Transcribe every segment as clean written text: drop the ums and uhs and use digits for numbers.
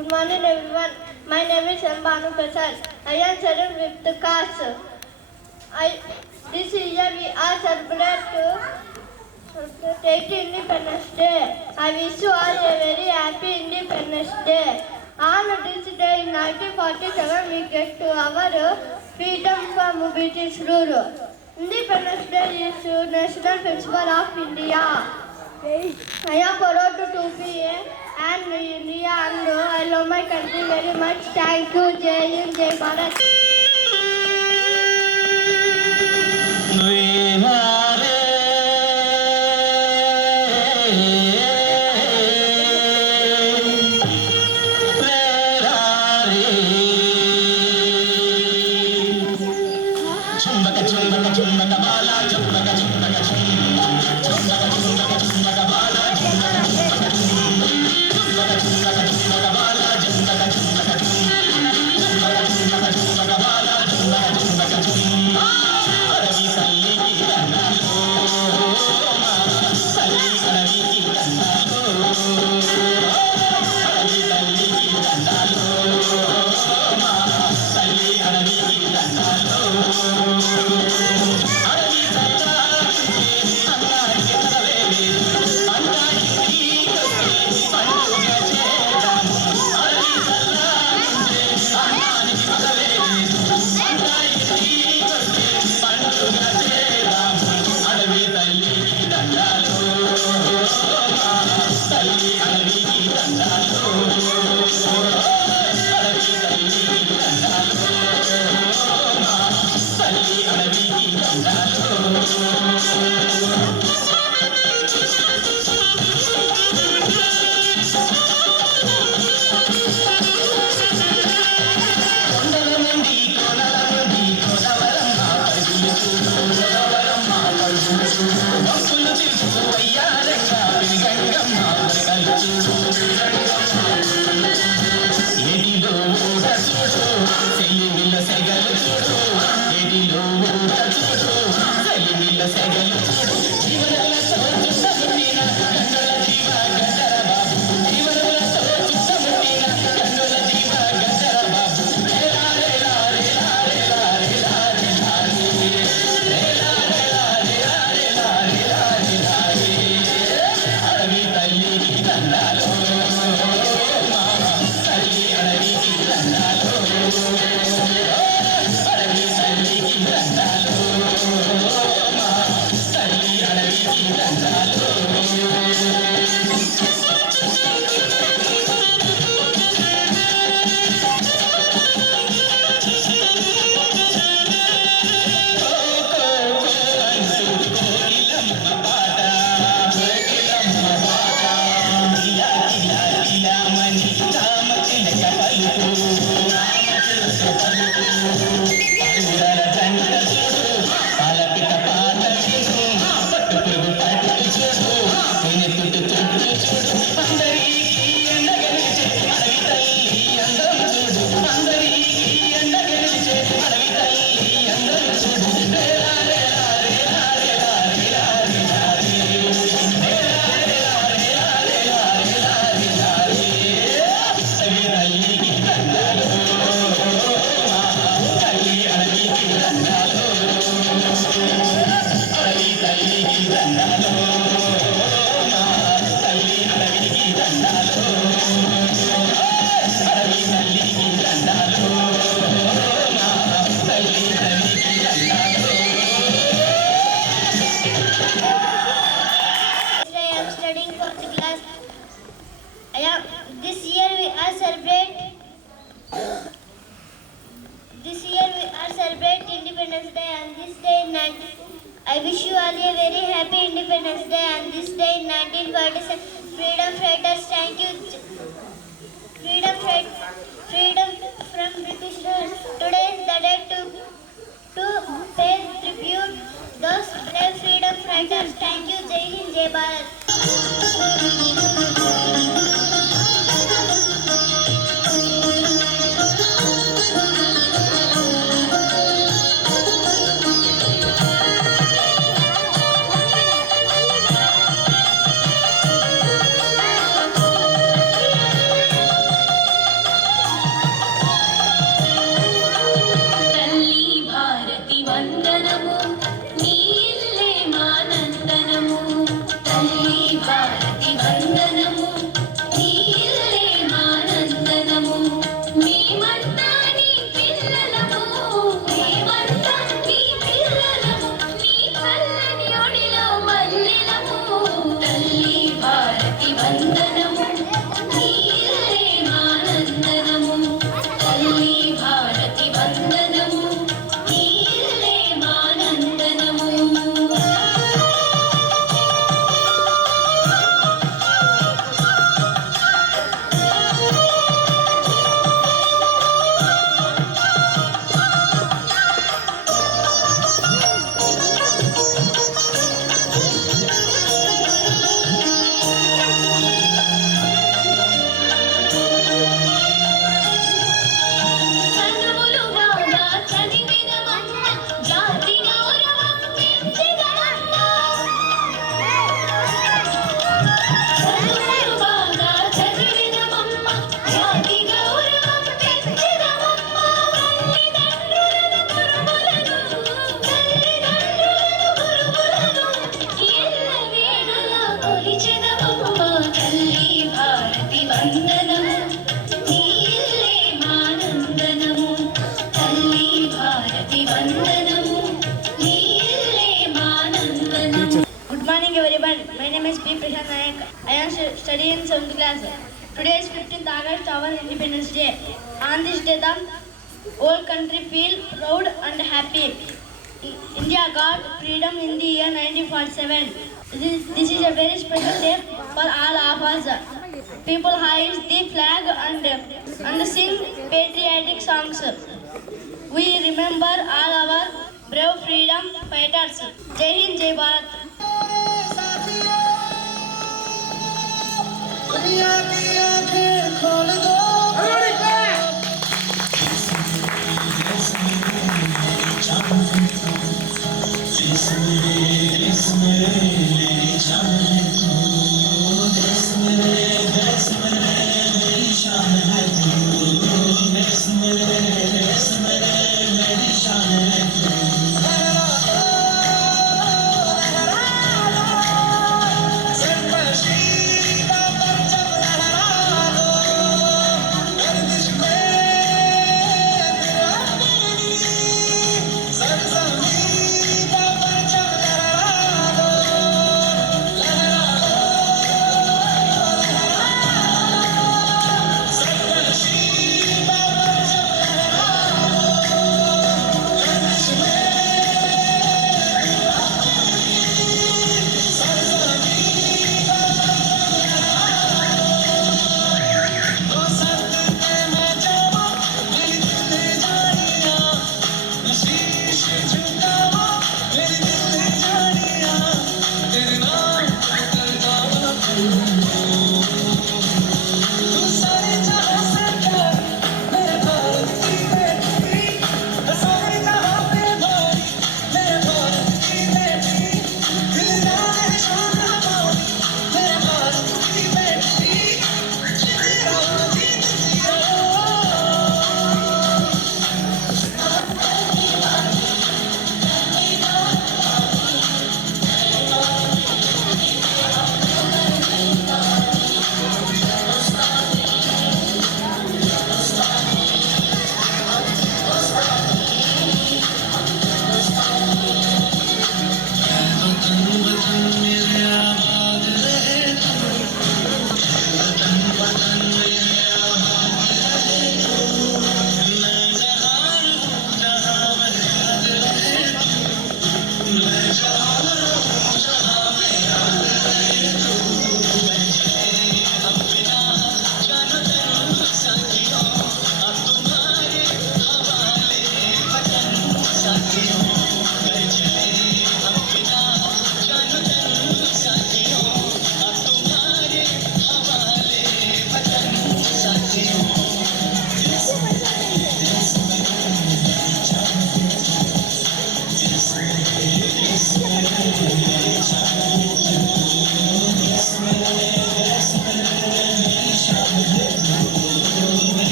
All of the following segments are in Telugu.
Good morning everyone. My name is M. Banu Prasad. I am studying with the class. This year we are celebrating State Independence Day. I wish you all a very happy Independence Day. On this day in 1947 we get to our freedom from British rule. Independence Day is National Festival of India. I am proud to be an India and I love my country very much. Thank you. Jai Hind, Jai Bharat. Independence Day and this day in 19. I wish you all a very happy Independence Day and this day in 1947. Freedom fighters, thank you. Freedom from British rule. Today is the day to pay tribute those brave freedom fighters. Thank you. Jai Hind, Jai Bharat. everyone. My name is P. Prashant Nayak. I am studying in 7th class. Today is 15th August, our Independence Day. On this day, the whole country feel proud and happy. India got freedom in the year 1947. This is a very special day for all of us. People hoist the flag and sing patriotic songs. We remember all our brave freedom fighters. Jai Hind, Jai Bharat. दुनिया की आंखें खोल दो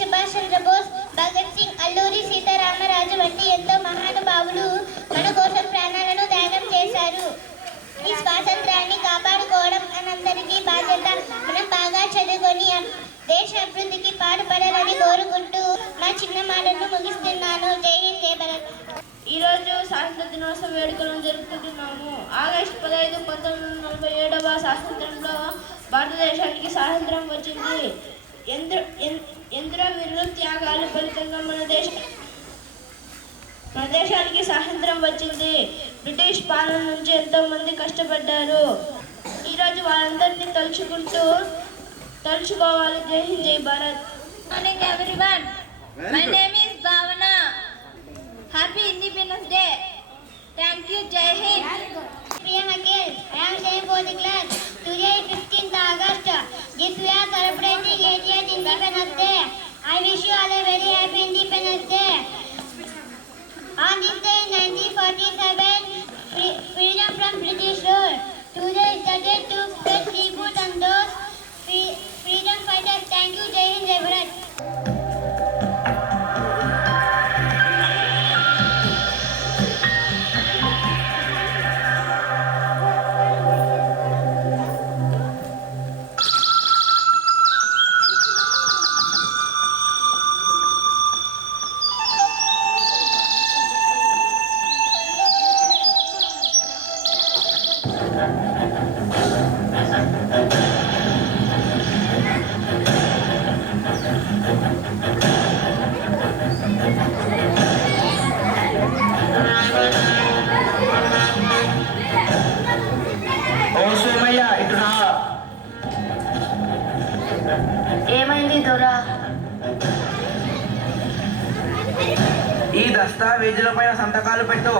సుభాష్ చంద్రబోస్, భగత్ సింగ్, అల్లూరి సీతారామరాజు వంటి ఎంతో మహానుభావులు మన కోసం ప్రాణాలను త్యాగం చేశారు. ఈ స్వాతంత్రాన్ని కాపాడుకోవడం మనందరికీ బాధ్యత. మనం బాగా చదువుకొని దేశ అభివృద్ధికి పాటుపడాలని కోరుకుంటూ నా చిన్న మాటలను ముగిస్తున్నాను. జై హింద్, జై భారత్. ఈరోజు స్వాతంత్ర దినోత్సవం వేడుకలను జరుపుకుంటున్నాము. ఆగస్టు 15, 1947 స్వాతంత్రంలో భారతదేశానికి స్వాతంత్రం వచ్చింది. ఎందరో త్యాగాల ఫలితంగా మన దేశానికి స్వాతంత్రం వచ్చింది. బ్రిటిష్ పాలన నుంచి ఎంతో మంది కష్టపడ్డారు. ఈరోజు వాళ్ళందరినీ తలుచుకోవాలి. జై హింద్, జై Bharat. Morning everyone. My name is Bhavana. Happy Independence Day. Thank you. Jai Hind. I am saying for the class. Today is 15th August. This we are celebrating 80th Independence Day. I wish you all a very happy Independence Day. On this day in 1947, freedom from British rule. Today is the day to pay tribute on those freedom fighters. Thank you. Jai Hind, Jai Bharat. ఏమైంది దొరా? ఈ దస్తావేజుల పైన సంతకాలు పెట్టు.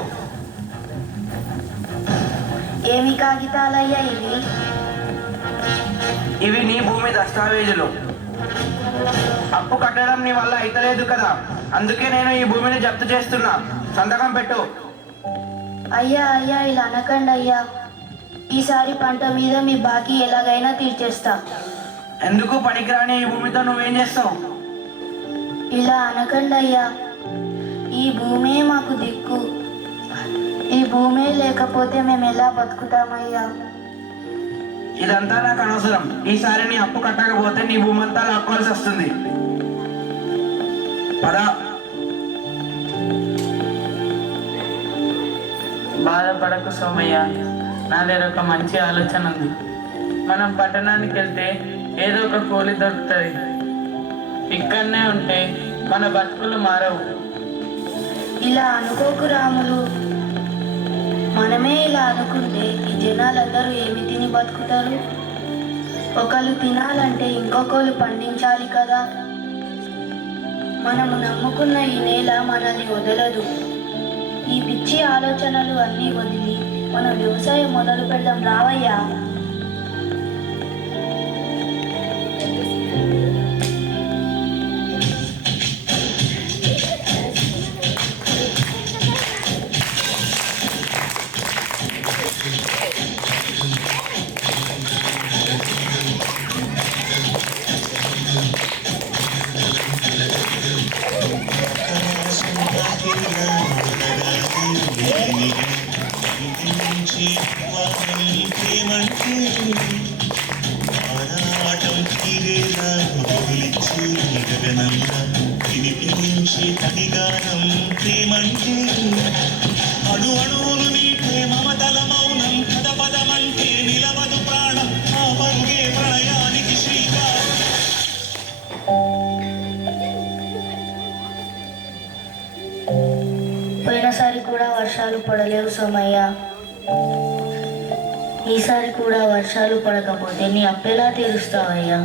ఏమి కాగితాలయ్యా ఇవి? ఇవి నీ భూమి దస్తావేజులు. అప్పు కట్టడం నీ వల్ల అయితలేదు కదా, అందుకే నేను ఈ భూమిని జప్తు చేస్తున్నా. సంతకం పెట్టు. అయ్యా అయ్యా ఇలా అనకండి అయ్యా. ఈసారి పంట మీద మీ బాకీ ఎలాగైనా తీర్చేస్తా. ఎందుకు పనికిరాని ఈ భూమితో నువ్వేం చేస్తావు? ఇలా అనకండి అయ్యా. ఈ భూమే మాకు దిక్కు. ఈ భూమే లేకపోతే మేము ఎలా బతుకుతామయ్యా? ఇదంతా నాకు అనవసరం. ఈసారి నీ అప్పు కట్టకపోతే నీ భూమి అంతా లాక్కోవాల్సి వస్తుంది. పదా. బాధపడకు సోమయ్య, నా దగ్గర ఒక మంచి ఆలోచన ఉంది. మనం పట్టణానికి వెళ్తే ఏదో ఒక కూలి దొరుకుతుంది. ఇక్కడనే ఉంటే మన బతుకులు మారవు. ఇలా అనుకోకు రాములు. మనమే ఇలా అనుకుంటే ఈ జనాలందరూ ఏమి తిని బతుకుతారు? ఒకళ్ళు తినాలంటే ఇంకొకళ్ళు పండించాలి కదా. మనము నమ్ముకున్న ఈ నేల మనల్ని వదలదు. ఈ పిచ్చి ఆలోచనలు అన్నీ వదిలి మనం వ్యవసాయం మొదలు పెడదాం రావయ్యా. అణు అణువులు నీటే మమతల మౌనం పదపదమంటే నిలవదు ప్రాణం ఆ పరుగే ప్రళయానికి శ్రీకారం. పోయినసారి కూడా వర్షాలు పడలేవు సోమయ్య. ఈసారి కూడా వర్షాలు పడకపోతే నీ అప్పెలా తీరుస్తావయ్యా?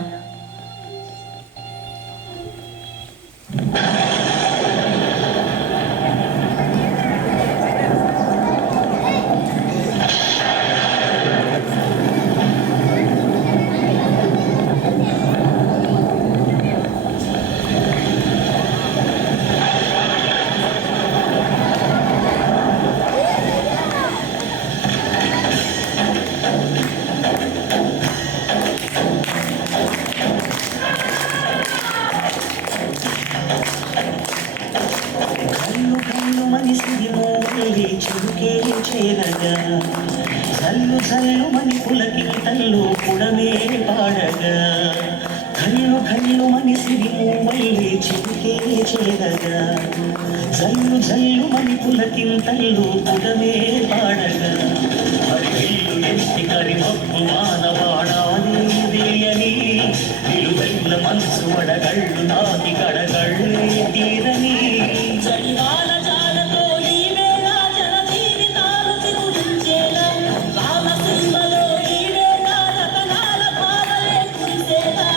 జల్లు జల్లు మని పులకి తల్లు పుడమే పాడగా కళ్ళు కళ్ళు మని సిరి మళ్ళీ చిరుకే చేరగా జల్లు జల్లు మని పులకి తల్లు పుడమే పాడగా హరిల్లు ఎత్తి కరి మబ్బు మానవాడాలి అని నిలువెల్ల మనసు వడ కడగళ్ళు నాటి కడగళ్ళే తీరని జడివాల జాలతో ఈ వేళ జన జీవితాలు చిగురించేలా రామసింహలో ఈ వేళ రతనాల పాలలే కురిసేలా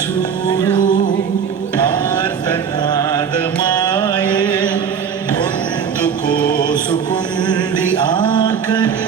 చూడు ఆర్తనాదమాయే గొంతు కోసుకుంది ఆకలి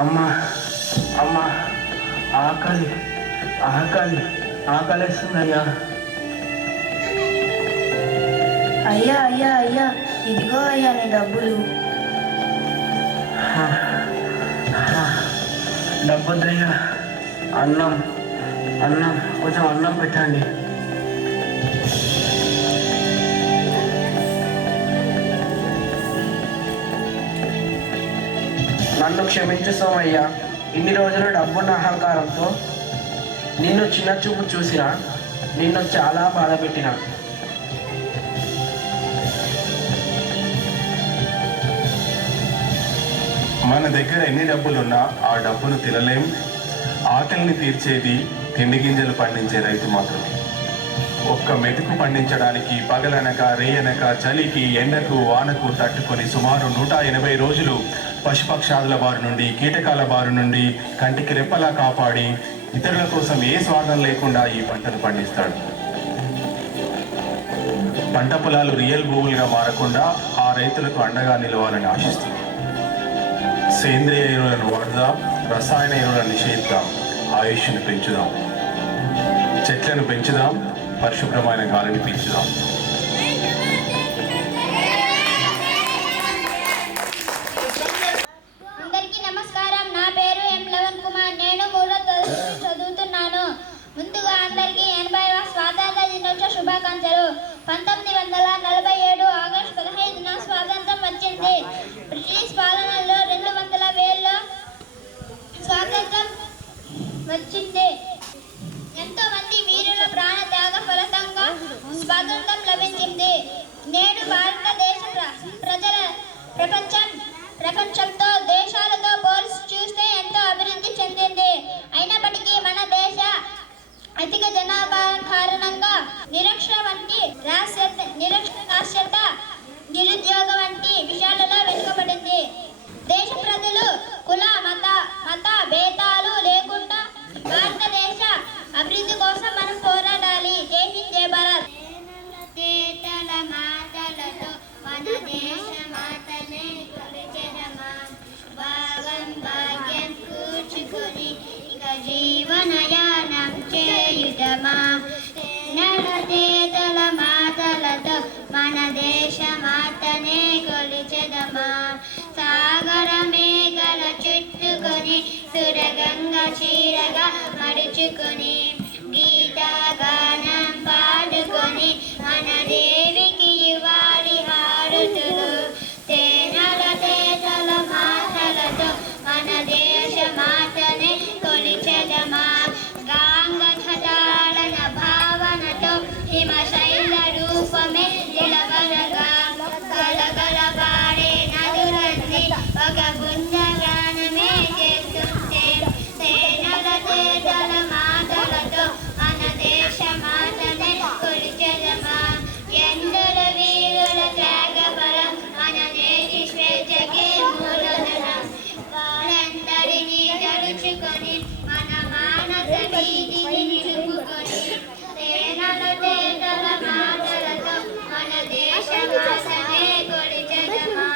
అమ్మా అమ్మా ఆకలి ఆకలి ఆకలిస్తుందయ్యా. అయ్యా అయ్యా అయ్యా ఇదిగో అయ్యా నీ డబ్బులు. డబ్బొద్దయ్యా, అన్నం అన్నం కొంచెం అన్నం పెట్టండి. నన్ను క్షమించు సోమయ్య, ఇన్ని రోజులు డబ్బున్న అహంకారంతో నిన్ను చిన్న చూపు చూసిన, నిన్ను చాలా బాధ పెట్టిన. మన దగ్గర ఎన్ని డబ్బులున్నా ఆ డబ్బును తినలేం. ఆకలిని తీర్చేది తిండి గింజలు పండించే రైతు మాత్రమే. ఒక్క మెతుకు పండించడానికి పగలనక రేయనక చలికి ఎండకు వానకు తట్టుకొని సుమారు 180 రోజులు పశుపక్షాదుల బారి నుండి కీటకాల బారి నుండి కంటికి రెప్పలా కాపాడి ఇతరుల కోసం ఏ స్వార్థం లేకుండా ఈ పంటను పండిస్తాడు. పంట పొలాలు రియల్ భూములుగా మారకుండా ఆ రైతులకు అండగా నిలవాలని ఆశిస్తుంది. సేంద్రియ ఎరువులను వాడదాం, రసాయన ఎరువులను నిషేధిద్దాం, ఆయుష్ను పెంచుదాం, చెట్లను పెంచుదాం, పరిశుభ్రమైన గాలిని పీల్చుదాం. అందరికీ నమస్కారం. నా పేరు ఎం లవన్ కుమార్. నేను 3వ తరగతి చదువుతున్నాను. ముందుగా అందరికీ 80వ స్వాతంత్ర దినోత్సవ శుభాకాంక్షలు. 1947 ఆగస్టు 15న స్వాతంత్రం వచ్చింది. బ్రిటిష్ పాలనలో 200 ఏళ్ళ స్వాతంత్రం వచ్చింది. ఎంతో మంది వీరుల ప్రాణ త్యాగ ఫలితంగా స్వాతంత్రం లభించింది. నేడు భారతదేశ ప్రజల ప్రపంచంతో దేశాలతో పోల్చి చూస్తే ఎంతో అభివృద్ధి చెందింది. అయినప్పటికీ మన దేశ అధిక జనాభా కారణంగా నిరక్షరాస్యత నిరుద్యోగ వంటి విషయాలలో వెనుకబడింది. దేశ ప్రజలు కుల మత భేదాలు లేకుండా భారతదేశ అభివృద్ధి కోసం మనం పోరాడాలి. జై హింద్, జై భారత్. మాటలతో మన దేశ మాతనే కొలిచెదమా, భావం భాగ్యం కూర్చుకొని ఇక జీవనయానం చేయుదమా. నడతేతల మాటలతో మన దేశ మాతనే కొలిచెదమా, సాగర మేఘల చుట్టుకొని సురగంగ చీరగా మడుచుకొని గీతగానం పాడుకొని మన దేవికి ఇవ్వాలి హారతులు. తేనెల తేతల మాటలతో మన దేశ మాతనే కొలిచెదమా, గాంగతాళన భావనతో హిమశైల రూపమే నిలబడగా గలగల పాడే నదులన్నీ ఒక బృందగానమే చేస్తుంటే. తేనెల తేతల మాటలతో మన దేశ మాతనే కొలిచెదమా, ఎందర వీరుల త్యాగ బలం మన నేటి స్వేచ్ఛకే మూలధనం. వారందరినీ తలుచుకొని మన మానస వీధిని నిలుపుకొని తేనెల తేతల మాటలతో మన దేశ మాతనే కొలిచెదమా.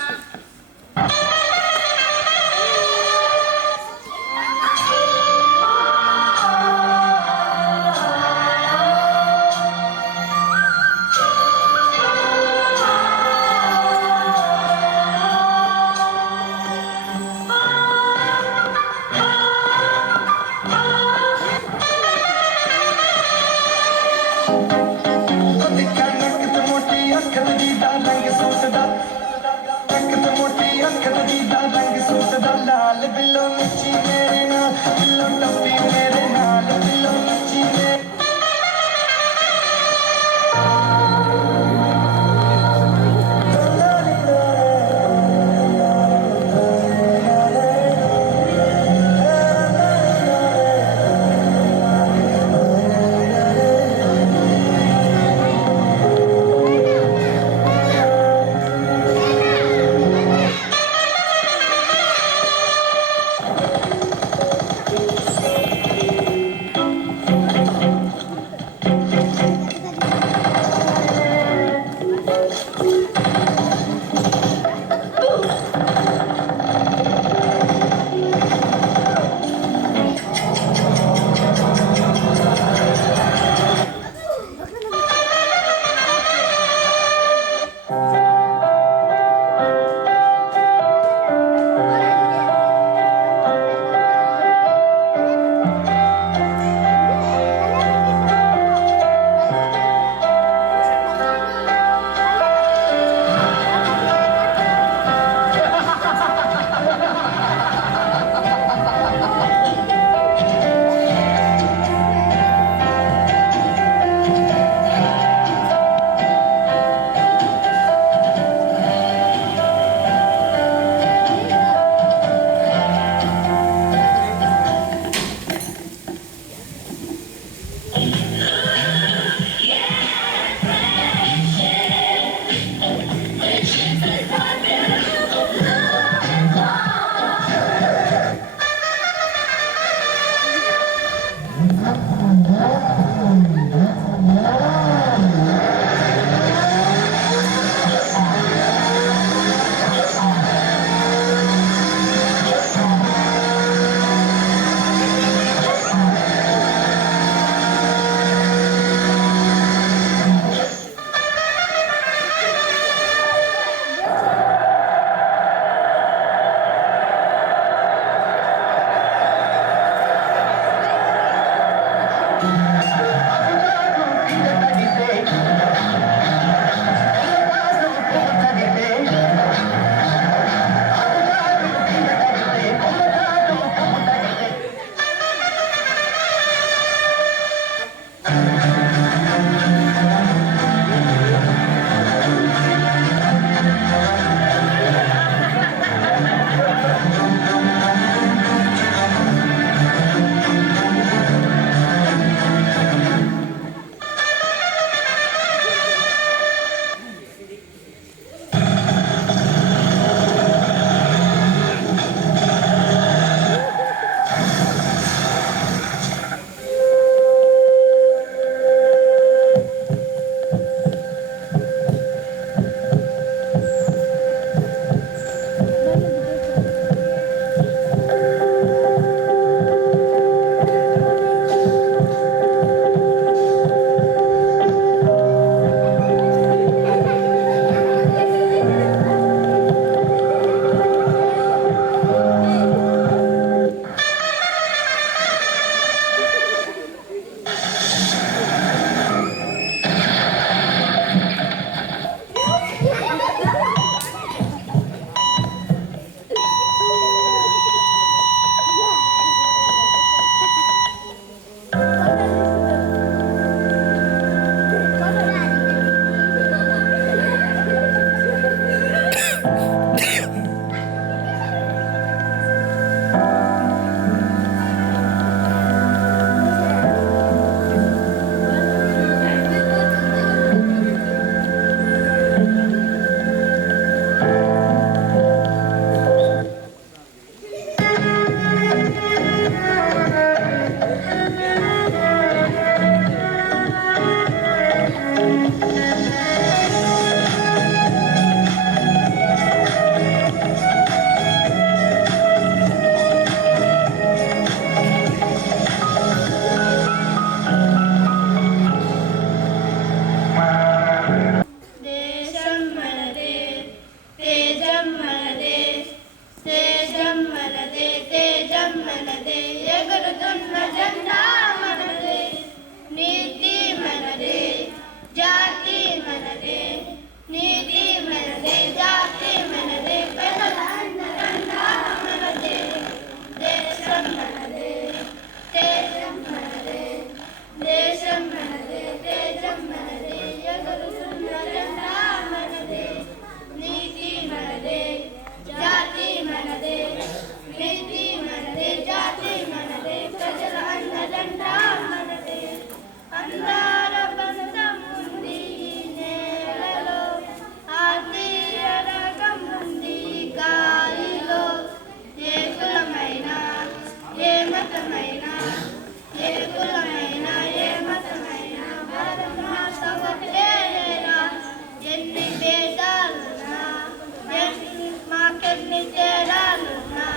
ఎన్ని తేడాలున్నా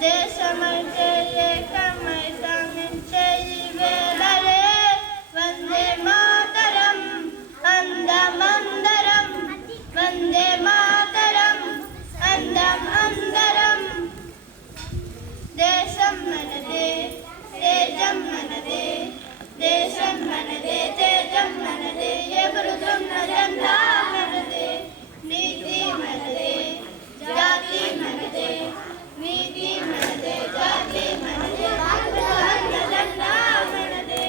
దేశమంటే ఏకమై సాగించే ఈ వేళలే వందే మాతరం అందమందరం వందే మాతరం అందం అందరం దేశం మనదే తేజం మనదే దేశం మనదే తేజం మనదే ఎగురుతున్న జెండా మనదే నీతి మనదే జాతి మనదే నీతి మనదే జాతి మనదే ఎగురుతున్న జెండా మనదే